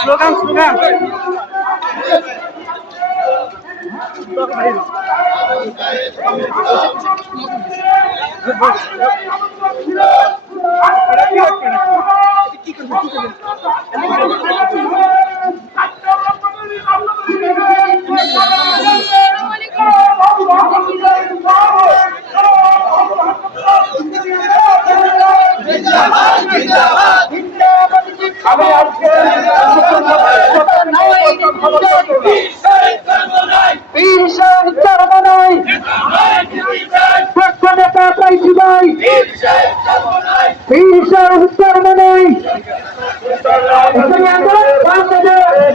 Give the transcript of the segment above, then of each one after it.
Slogan slogan আমি আজকে পীর সাহেব চরমনাই পক্ষ নেতা পাইছি ভাই পীর সাহেব চরমনাই এখানে আন্দোলন বাংলাদেশ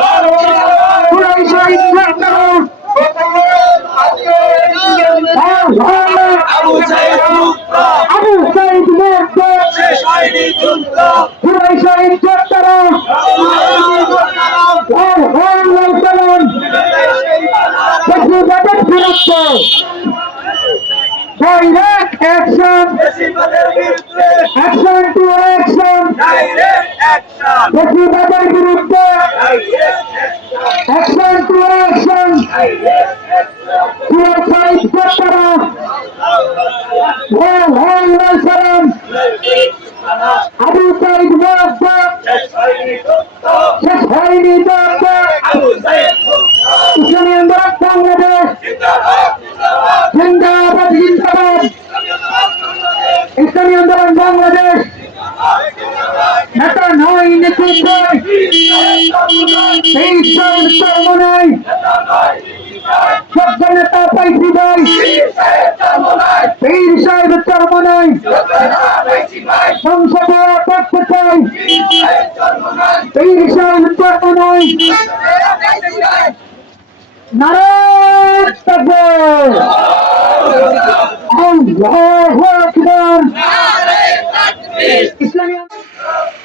বিরুদ্ধে ডাইরেক্ট অ্যাকশন বেশিরভাগের বিরুদ্ধে action to action direct action বেশিরভাগের বিরুদ্ধে অ্যাকশন টু অ্যাকশন ইসলামী আন্দোলন বাংলাদেশ। নেতা নয় নিখুঁত নয়। এই সব কর্ম নয় সভ্য নেতা পাইছি ভাই। পীর সাহেব কর্ম নয় সংসদে করতে চাই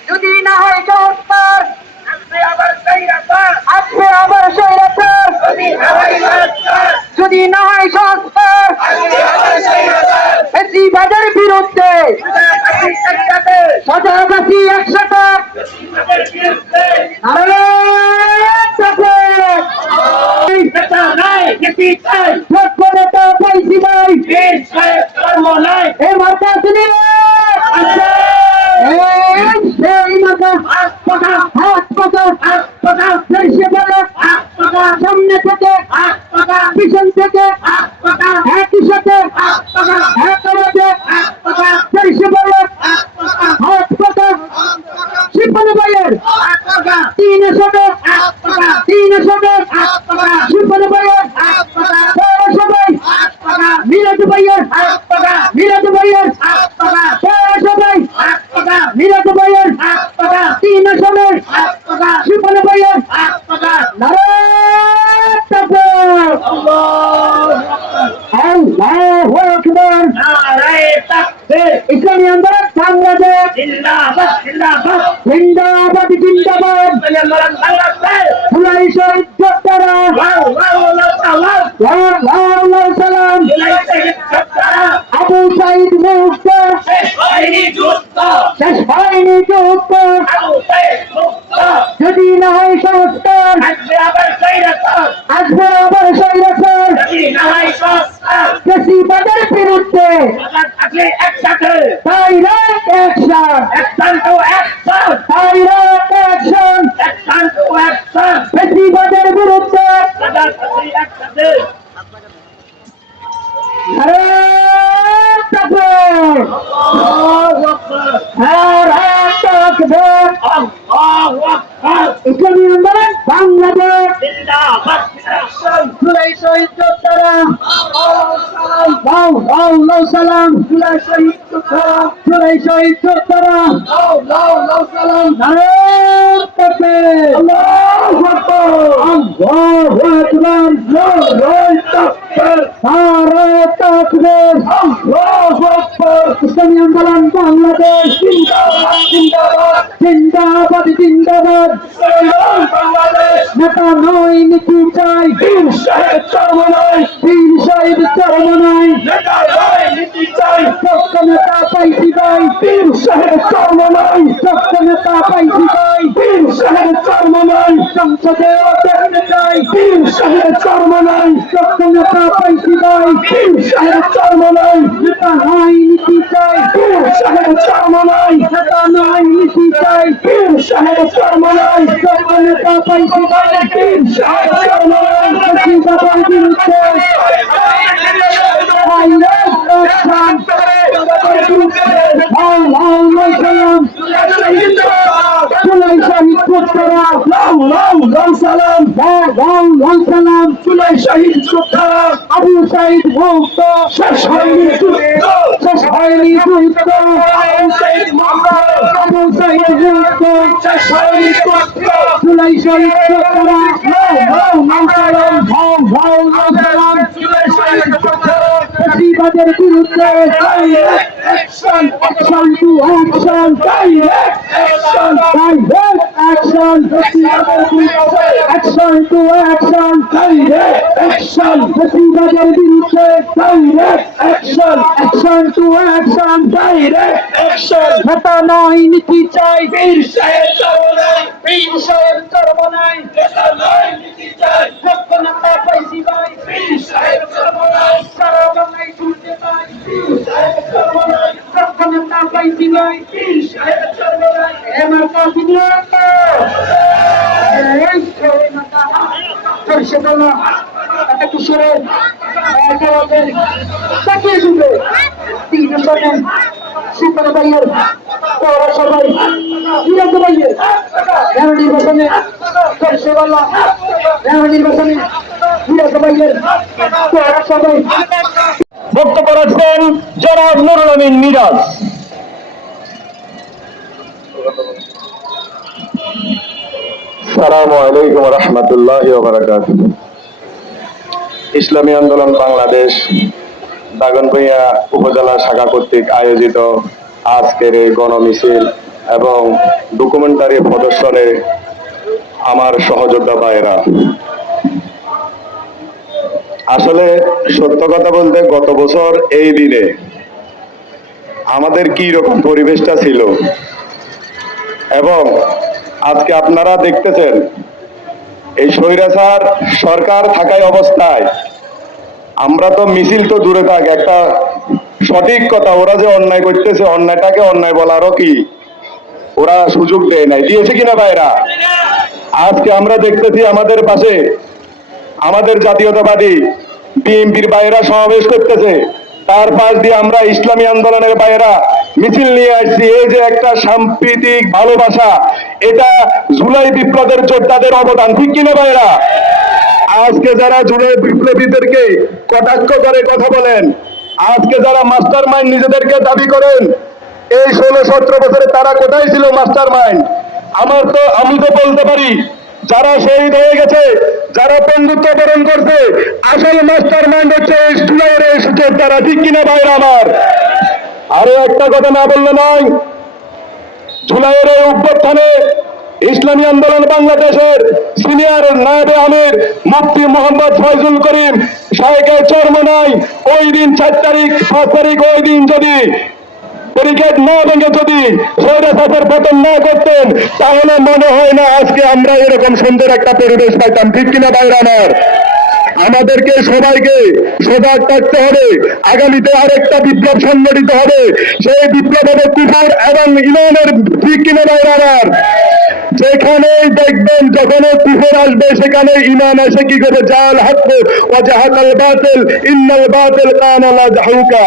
যদি না হয় সংস্কার স্বৈরাচার যদি না হয় সংস্কার বেশিবাদের বিরুদ্ধে সজাগাছি একসাথে নারায়ণ তাকবীর সভ্য নেতা পাইছি ভাই এই মার্কা শুনি সেই মার্কা হাত পাকা সে বলে সামনে থেকে পিছন থেকে একই সাথে এক আওয়াজে সে বলে হাত পাকা শিপন ভাইয়ের তিন সাথে তিন সাথে শিপন ভাইয়ের তারা সবাই মিরাজ ভাইয়ের মিরাজ ভাইয়ের তারা সবাই মিরাজ ভাইয়ের তিন সাথে শিপন ভাইয়ের তাকবীর আল্লাহু আকবার। ইসলামী আন্দোলন বাংলাদেশ। জিন্দাবাদ জিন্দাবাদ। জিন্দাবাদ জিন্দাবাদ। ফুলাই শহীদ যোদ্ধারা সালাম। আবু সাইদ মুক্ত। শেষ হয়নি মুক্ত যদি না হয় সংস্কার। আসবে আবার না হয় বেশিবাদের বিরুদ্ধে। সরকার থাকলে একসাথে। Direct action action to action direct action action to action বেশিবাদের বিরুদ্ধে সরকার থাকলে একসাথে নারায়ণ তাকবীর নারায়ণ তাকবীর আল্লাহু আকবার ইসলামী আন্দোলন বাংলাদেশ জিন্দাবাদ জিন্দাবাদ জুলাই শহীদ যোদ্ধারা সালাম জুলাই শহীদ যোদ্ধারা জুলাই শহীদ যোদ্ধারা লাও লাও নেতা নয় নীতি চাই। বীর সাহেব চর্ম নয় বীর সাহেব চর্ম নয় নেতা নয় নীতি চাই। সত্য নেতা পাইছি ভাই বীর সাহেব চর্ম নয় সত্য নেতা পাইছি ভাই বীর সাহেব চর্ম নয় সংসদে দেখতে চাই বীর সাহেব চর্ম নয় সত্য নেতা পাইছি ভাই বীর সাহেব চর্ম নয় নেতা নয় নীতি চাই। বীর সাহেব চর্ম নয় নেতা নয় নীতি চাই। সাহেব সত্য নেতা ভাই বীর সাহেব নয় সচিবাদের বিরুদ্ধে আবু সাইদ মুক্ত শেষ হয়নি যুদ্ধ শেষ হয়নি যুদ্ধ ফ্যাসিবাদের বিরুদ্ধে action action to action direct action direct action action to action action ফ্যাসিবাদের বিরুদ্ধে action action to action action নেতা নয় নীতি চাই বীর সাহেব চরমনাই বীর সাহেব চরমনাই নেতা নয় নীতি চাই সত্য নেতা পাইছি ভাই বীর সাহেব চরমনাই চরমনাই শুনতে পাই বীর সাহেব চরমনাই সত্য নেতা পাইছি ভাই বীর সাহেব চরমনাই এমন কাছে নিয়ে বলো একটা কিশোরে একেবারে তাকিয়ে দিবে তিন নম্বরে সুপার ভাইয়ের পৌর সবাই বিরাট ভাইয়ের ন্যায় নির্বাচনে চলছে বলো নির্বাচনে বিরাট ভাইয়ের পৌর সবাই বক্তব্য রাখছেন জনাব নুরুল আমিন মিরাজ। সালামু আলাইকুম রহমতুল্লাহ ইসলামী আন্দোলন বাংলাদেশ দাগনভূঞা উপজেলা শাখা কর্তৃক আয়োজিত আজকের এই গণমিছিল এবং ডকুমেন্টারি প্রদর্শনে আমার সহযোদ্ধা ভাইরা আসলে সত্য কথা বলতে গত বছর এই দিনে আমাদের কি রকম পরিবেশটা ছিল? এবং আজকে আপনারা দেখতেছেন, এই স্বৈরাচার সরকার থাকায় অবস্থায়। আমরা তো মিছিল তো দূরে থাক, একটা সঠিক কথা, ওরা যে অন্যায় করতেছে, অন্যায়টাকে অন্যায় বলারও কি? ওরা সুযোগ দেয় নাই। দিয়েছে কিনা ভাইরা? আজকে আমরা দেখতেছি আমাদের পাশে আমাদের জাতীয়তাবাদী বিএনপির বাইরা সমাবেশ করতেছে। তার পাশ দিয়ে আমরা ইসলামী আন্দোলনের বাইরা মিছিল নিয়ে আসছি। এই যে একটা সাম্প্রতিক ভালোবাসা, এটা জুলাই বিপ্লবের যোদ্ধাদের অবদান। ঠিক কিনা বাইরা আজকে যারা জুলাই বিপ্লবীদেরকে কটাক্ষ করে কথা বলেন, আজকে যারা মাস্টার মাইন্ড নিজেদেরকে দাবি করেন, এই ষোলো সতেরো বছরে তারা কোথায় ছিল মাস্টার মাইন্ড আমার তো, আমি তো বলতে পারি, যারা শহীদ হয়ে গেছে, যারা বন্ধুত্ব বরণ করছে, আসল মাস্টার মাইন্ড হচ্ছে দ্বারা ঠিক কিনা বাইরে আমার? আরও একটা কথা না বললে নয়। জুলাইয়ের এই অভ্যুত্থানে ইসলামী আন্দোলন বাংলাদেশের সিনিয়র নায়েবে আমির মুফতি মোহাম্মদ ফয়জুল করিম শাহেকের চর্ম নাই ওই দিন চার তারিখ, পাঁচ তারিখ ওই দিন যদি ব্যারিকেড না ভেঙে যদি সৌরসাথের পতন না করতেন, তাহলে মনে হয় না আজকে আমরা এরকম সুন্দর একটা পরিবেশ পাইতাম। ঠিক কিনা বাইরে আমার? আমাদেরকে সবাইকে সজাগ থাকতে হবে। আগামীতে আরেকটা বিপ্লব সংগঠিত হবে। সেই বিপ্লব হবে কুকুর এবং ইমানের ঠিক কিনা আমার যেখানেই দেখবেন যখন কুকুর আসবে, সেখানে ইমান এসে কি করবে? জাল হাত ও জাহাকাল বাতিল, ইন্নাল বাতিল কানালা জাহুকা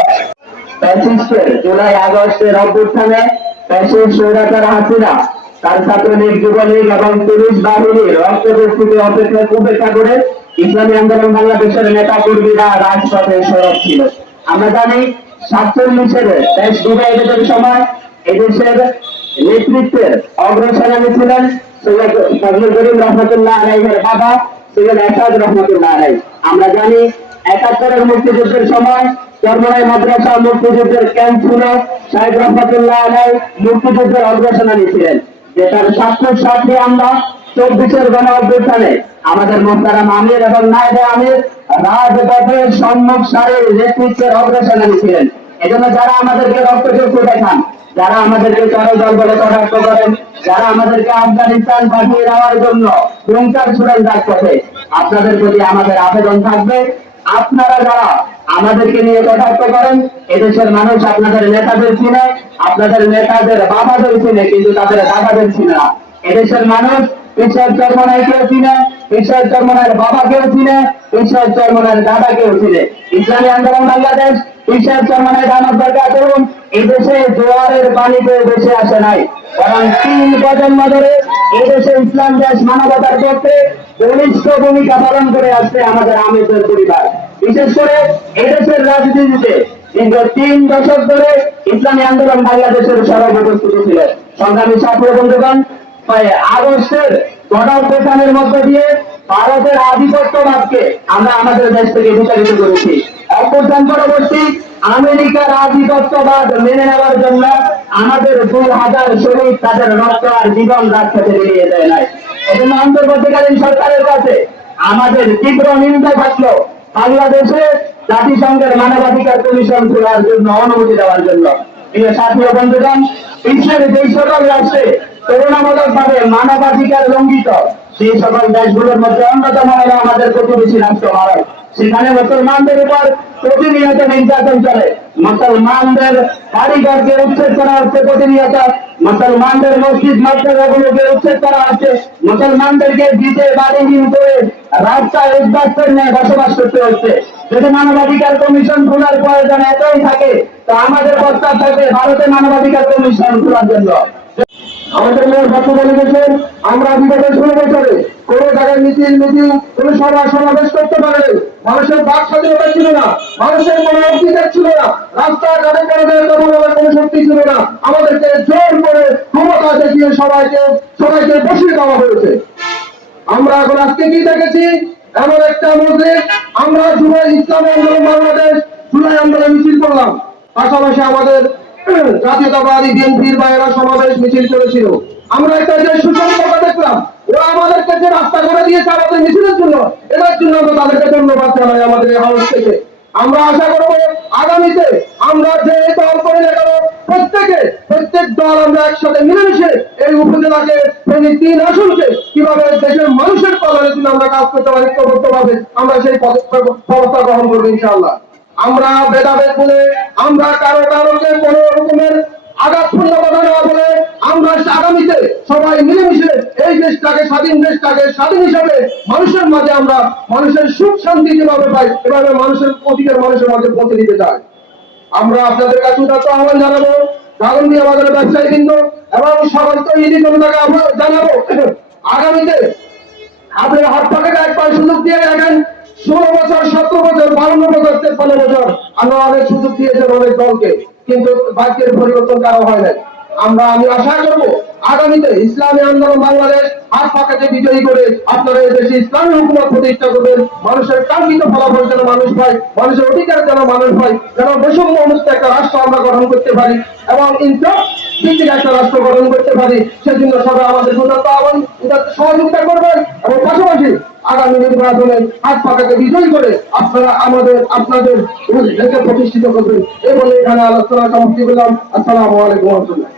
তার ছাত্রলীগ, যুবলীগ এবং পুলিশ বাহিনীর রক্তপ্রস্তুতি অপেক্ষা করে ইসলামী আন্দোলন বাংলাদেশের নেতা কর্মীরা রাজপথে সরব ছিল। আমরা জানি সাতচল্লিশের দেশ বিভাগের সময় এদেশের নেতৃত্বের অগ্রসেনানী ছিলেন সৈয়দ ফজলুল করিম রহমতুল্লাহ বাবা, সৈয়দ এসাদ রহমতুল্লাহ আমরা জানি একাত্তরের মুক্তিযুদ্ধের সময় মাদ্রাসা মুক্তিযুদ্ধের ক্যাম্প ছিল। শাহেদ রহমতুল্লাহ মুক্তিযুদ্ধের ছিলেন। যেটার সাক্ষর সাথে আমরা চব্বিশের গণ অভ্যুত্থানে আমাদের মোহতারাম আমির এবং নায়বে আমির রাজপথের সম্মুখ সারের নেতৃত্বের অগ্রসেনানী ছিলেন এজন্য যারা আমাদেরকে রক্তচক্ষু দেখান, যারা আমাদেরকে চরল দল বলে কটাক্ষ করেন, যারা আমাদেরকে আফগানিস্তান পাঠিয়ে দেওয়ার জন্য হুঙ্কার ছুড়েন রাজপথে, আপনাদের প্রতি আমাদের আবেদন থাকবে। আপনারা যারা আমাদেরকে নিয়ে কটাক্ষ করেন, এদেশের মানুষ আপনাদের নেতাদের চিনে, আপনাদের নেতাদের বাবাদের চিনে, কিন্তু তাদের দাদাদের চিনে না। এদেশের মানুষ ঈশ্বর চর্মনায় কেউ চিনে ঈশ্বর চর্মনার বাবা কেউ চিনে ঈশ্বর চর্মনার দাদা কেউ চিনে। ইসলামী আন্দোলন বাংলাদেশ ঈশ্বর চর্মনায় দানব দরকার করুন। এই দেশে জোয়ারের পানিতে দেশে আসে নাই। কারণ তিন প্রজন্ম ধরে এই দেশে ইসলাম দেশ মানবতার পক্ষে বলিষ্ঠ ভূমিকা পালন করে আসছে আমাদের আমেদের পরিবার। বিশেষ করে এদেশের রাজনীতিতে দীর্ঘ তিন দশক ধরে ইসলামী আন্দোলন বাংলাদেশের সরব উপস্থিত ছিল। সংগ্রামী ছাত্র বন্ধুগণ আগস্টের গণঅভ্যুত্থানের মধ্য দিয়ে ভারতের আধিপত্যবাদকে আমরা আমাদের দেশ থেকে বিতাড়িত করেছি। অভ্যুত্থান পরবর্তী আমেরিকার আধিপত্যবাদ মেনে নেওয়ার জন্য আমাদের দুই হাজার শহীদ তাদের রক্ত আর জীবন রাখতে বেরিয়ে দেয় নাই। এজন্য অন্তর্বর্তীকালীন সরকারের কাছে আমাদের তীব্র নিন্দা থাকল বাংলাদেশে জাতিসংঘের মানবাধিকার কমিশন খোলার জন্য অনুমতি দেওয়ার জন্য। প্রিয় সাথী বন্ধুগণ, বিশ্বের যেই সকল রাষ্ট্রে তুলনামূলক ভাবে মানবাধিকার লঙ্ঘিত। সেই সকল দেশগুলোর মধ্যে অন্যতম হলো আমাদের প্রতিবেশী রাষ্ট্র ভারত। সেখানে মুসলমানদের উপর প্রতিনিয়ত নির্যাতন চলে। মুসলমানদের কারিগরকে উচ্ছেদ করা হচ্ছে প্রতিনিয়ত। মুসলমানদের মসজিদ মাদ্রাসাগুলোকে উচ্ছেদ করা হচ্ছে। মুসলমানদেরকে দিতে বাড়িহীন করে রাস্তায় উদ্বাস্তের নিয়ে বসবাস করতে হচ্ছে। যদি মানবাধিকার কমিশন খোলার প্রয়োজন এতই থাকে, তো আমাদের প্রস্তাব থাকবে ভারতের মানবাধিকার কমিশন খোলার জন্য। আমাদের মেয়র বক্তব্য লিখেছেন আমরা বিগত ষোলো বছরে কোনো জায়গায় মিছিল, মিটিং, কোনো সভা, সমাবেশ করতে পারে মানুষের বাক স্বাধীনতা ছিল না, মানুষের কোনো অধিকার ছিল না রাস্তাঘাটে কোনো কথা বলার কোনো শক্তি ছিল না। আমাদেরকে জোর করে ক্ষমতা দেখিয়ে সবাইকে সবাইকে বসিয়ে দেওয়া হয়েছে। আমরা এখন আজকে কি দেখেছি? এমন একটা মসজিদ, আমরা জুলাই ইসলামী আন্দোলন বাংলাদেশ জুলাই আন্দোলন মিছিল করলাম। পাশাপাশি আমাদের জাতীয়তাবাদী বিএনপির বাইরা সমাবেশ মিছিল করেছিল। আমরা একটা যে সুসংবাদ দেখলাম ওরা আমাদেরকে যে রাস্তা করে দিয়েছে আমাদের মিছিলের জন্য এটার জন্য আমরা তাদেরকে ধন্যবাদ জানাই আমাদের হাউস থেকে। আমরা আশা করব আগামীতে আমরা যে দল করি না কেন প্রত্যেকে, প্রত্যেক দল আমরা একসাথে মিলেমিশে এই উপজেলাকে ফেনী তিন আসনকে কীভাবে দেশের মানুষের কল্যাণের জন্য আমরা কাজ করতে পারি, ঐক্যবদ্ধভাবে আমরা সেই পদক্ষেপ ব্যবস্থা গ্রহণ করব ইনশাআল্লাহ। আমরা ভেদাভেদ বলে, আমরা কারও কারোকে কোনো রকমের আঘাতপূর্ণ কথা না বলে, আমরা আগামীতে সবাই মিলেমিশে এই দেশটাকে, স্বাধীন দেশটাকে স্বাধীন হিসাবে মানুষের মাঝে আমরা মানুষের সুখ শান্তি যেভাবে পাই, এভাবে মানুষের অধিকার মানুষের মাঝে পৌঁছে দিতে চাই। আমরা আপনাদের কাছে উদাত্ত আহ্বান জানাব গাগন্দিয়া বাজারের ব্যবসায়ী বৃন্দ, এবং সমস্ত ইডি জানাব, আগামীতে আপনার হাত পাখাটা একবার সুযোগ দিয়ে রাখেন। ষোলো বছর সতেরো বছর, বাউন্ন বছর, তেপ্পান্ন বছর আমরা অনেক সুযোগ দিয়েছেন অনেক দলকে, কিন্তু বাক্যের পরিবর্তন কারও হয় নাই। আমরা, আমি আশা করব, আগামীতে ইসলামী আন্দোলন বাংলাদেশ হাত পাকাতে বিজয়ী করে আপনারা এই দেশে ইসলামী হুকুমত প্রতিষ্ঠা করবেন। মানুষের কাঙ্ক্ষিত ফলাফল যেন মানুষ পায়, মানুষের অধিকার যেন মানুষ পায়, যেন বৈষম্য মুক্ত একটা রাষ্ট্র আমরা গঠন করতে পারি এবং ইনসাফ ভিত্তিক একটা রাষ্ট্র গঠন করতে পারি, সেজন্য সবাই আমাদের উন্নত আহ্বান সহযোগিতা করবেন এবং পাশাপাশি আগামী নির্বাচনে হাত পাকাকে বিজয়ী করে আপনারা আমাদের, আপনাদের প্রতিষ্ঠিত করবেন। এবং এখানে আলোচনা সমাপ্তি করলাম। আসসালামু আলাইকুম রহমতুল্লাহ।